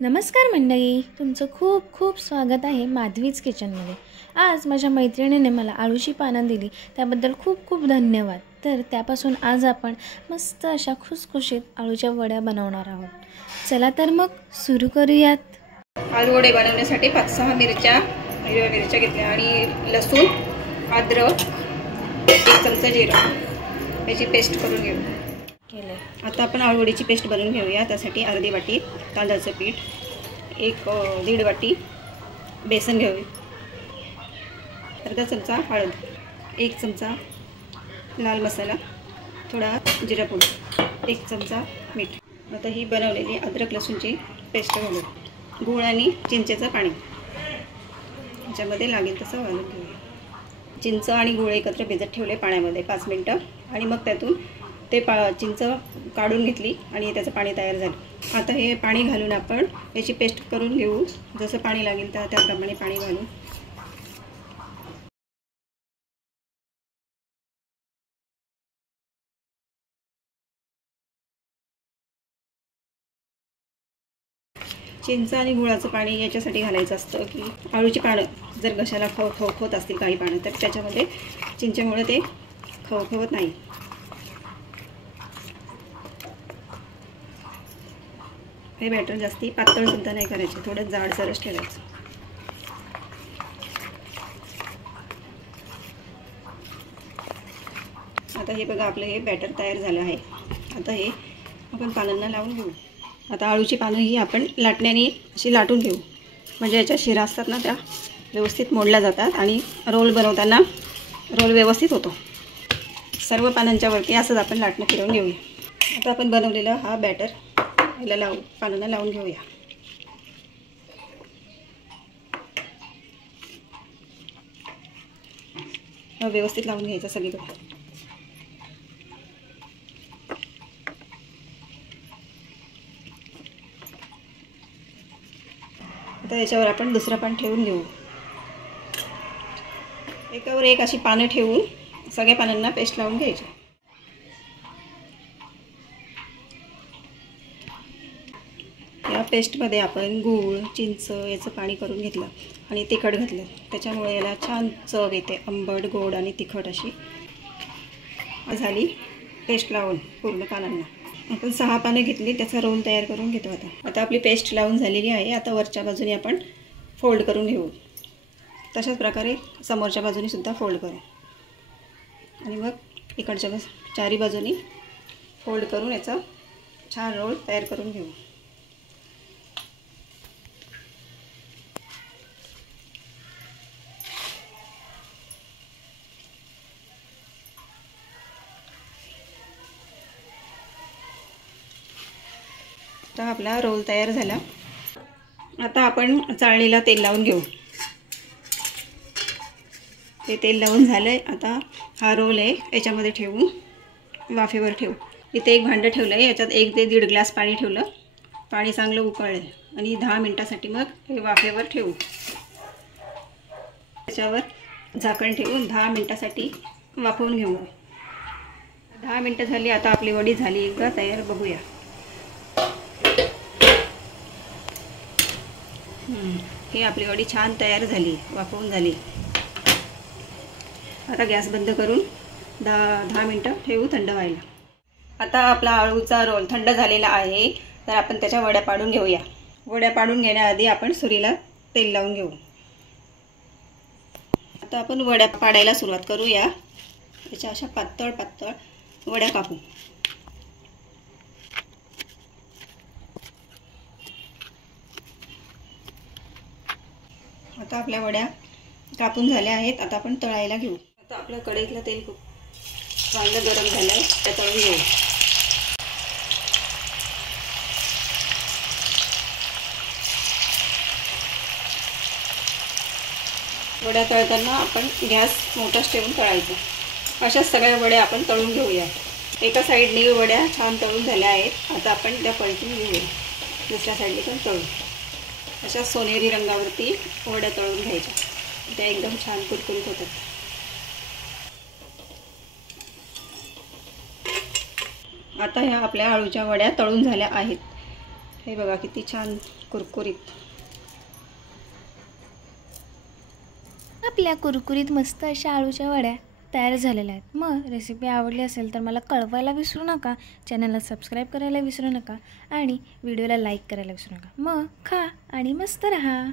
नमस्कार मंडळी, तुमचं खूप खूप स्वागत आहे माधवीज किचनमध्ये। आज माझ्या मैत्रिणीने मला आळूची पानं दिली, त्याबद्दल खूप खूप धन्यवाद। तर त्यापासून आज आपण मस्त अशा खुसखुशीत आळूच्या वड्या बनवणार आहोत। चला तर मग सुरू करूयात। आलू वडे बनवण्यासाठी 5-6 मिरच्या, हिरव्या मिरच्या घेतल्या आणि लसूण, अद्रक, 1 चमचा जिरा याची पेस्ट करून घेऊ। आता आपण आळूवडीची पेस्ट बनवून घेऊया। त्यासाठी अर्धी वाटी तांदळाचं पीठ, 1-1.5 वाटी बेसन घेऊया, अर्धा चमचा हळद, 1 चमचा लाल मसाला, थोडा जिरा पूड, 1 चमचा मीठ। आता ही बनवलेली अद्रक लसूणची पेस्ट घालू। गूळ आणि चिंचेचं पाणी याच्यामध्ये लागेल तसं घालून घेऊया। चिंच आणि गूळ एकत्र भिजत ठेवले पाण्यामध्ये 5 मिनटं आणि मग त्यातून ते चिंच काढून घेतली आणि त्याचं पाणी तयार झालं। आता हे पाणी घालून आपण याची पेस्ट करून घेऊ। जसं पाणी लागेल त्याप्रमाणे पाणी घालू। चिंच आणि गुळाचं पाणी याच्यासाठी घालायचं असतं की आळूची पानं जर घशाला खवखवत असतील काही पानं तर त्याच्यामध्ये चिंचेमुळे ते खवखवत नाही। हे बॅटर जास्ती पातळ सुद्धा नाही करायचे, थोडं जाडसरच ठेवायचं। आता हे बघा, आपलं हे बॅटर तयार झालं आहे। आता हे आपण पानांना लावून घेऊ। आता आळूची पानं ही आपण लाटण्याने अशी लाटून घेऊ, म्हणजे याच्या शिरा असतात ना त्या व्यवस्थित मोडल्या जातात आणि रोल बनवताना रोल व्यवस्थित होतो। सर्व पानांच्या वरती असंच आपण लाटणं फिरवून घेऊया। आता आपण बनवलेला हा बॅटर याला पानांना लावून घेऊया। व्यवस्थित लावून घ्यायचं सगळीकडे। आता याच्यावर आपण दुसरं पान ठेवून घेऊ। एकावर एक अशी पानं ठेवून सगळ्या पानांना पेस्ट लावून घ्यायची। या पेस्टमध्ये आपण गूळ, चिंच याचं पाणी करून घेतलं आणि तिखट घातलं, त्याच्यामुळे याला छान चव येते, आंबट, गोड आणि तिखट अशी झाली पेस्ट लावून पूर्ण पानांना। आपण 6 पाने घेतली, त्याचा रोल तयार करून घेतो। आता आपली पेस्ट लावून झालेली आहे। आता वरच्या बाजूने आपण फोल्ड करून घेऊ। तशाच प्रकारे समोरच्या बाजूने सुद्धा फोल्ड करू आणि मग इकडच्या चारी बाजूनी फोल्ड करून याचा छान रोल तयार करून घेऊ। आता आपला रोल तयार झाला। आता आपण चाळणीला तेल लावून घेऊ। हे तेल लावून झालंय। आता हा रोल आहे याच्यामध्ये ठेवून वाफेवर ठेवू। इथे एक भांडं ठेवलं आहे, याच्यात 1 ते 1.5 ग्लास पाणी ठेवलं। पाणी चांगलं उकळलं आणि 10 मिनिटासाठी मग हे वाफेवर ठेवू। त्याच्यावर झाकण ठेवून 10 मिनिटासाठी वाफवून घेऊ। 10 मिनिटं झाली। आता आपली वडी झाली एकदा तयार, बघूया। ही आपली वडी छान तयार झाली, वाफवून झाली। आता गॅस बंद करून 10 मिनिटं ठेवू थंड व्हायला। आता आपला आळूचा रोल थंड झालेला आहे, तर आपण त्याच्या वड्या पाडून घेऊया। वड्या पाडून घेण्याआधी आपण सुरीला तेल लावून घेऊ। आता आपण वड्या पाडायला सुरुवात करूया। त्याच्या अशा पातळ पातळ वड्या कापू। आता आपल्या वड्या कापून झाल्या आहेत। आता आपण तळायला घेऊ। आता आपल्या कढईतलं तेल खूप चांगलं गरम झालं आहे, त्या तळून घेऊ। वड्या तळताना आपण गॅस मोठाच ठेवून तळायचं। अशाच सगळ्या वड्या आपण तळून घेऊया। एका साईडने वड्या छान तळून झाल्या आहेत। आता आपण त्या पलटून घेऊया, दुसऱ्या साईडने पण तळू। अशा सोनेरी रंगावरती वड्या तळून घ्यायच्या, त्या एकदम छान कुरकुरीत होतात। आता ह्या आपल्या आळूच्या वड्या तळून झाल्या आहेत। हे बघा किती छान कुरकुरीत. आपल्या कुरकुरीत मस्त अशा आळूच्या वड्या तयार झालेल्या आहेत. मग रेसिपी आवडली असेल तर मला कळवायला विसरू नका, चॅनलला सबस्क्राईब करायला विसरू नका आणि व्हिडिओला लाईक करायला विसरू नका. मग खा आणि मस्त राहा.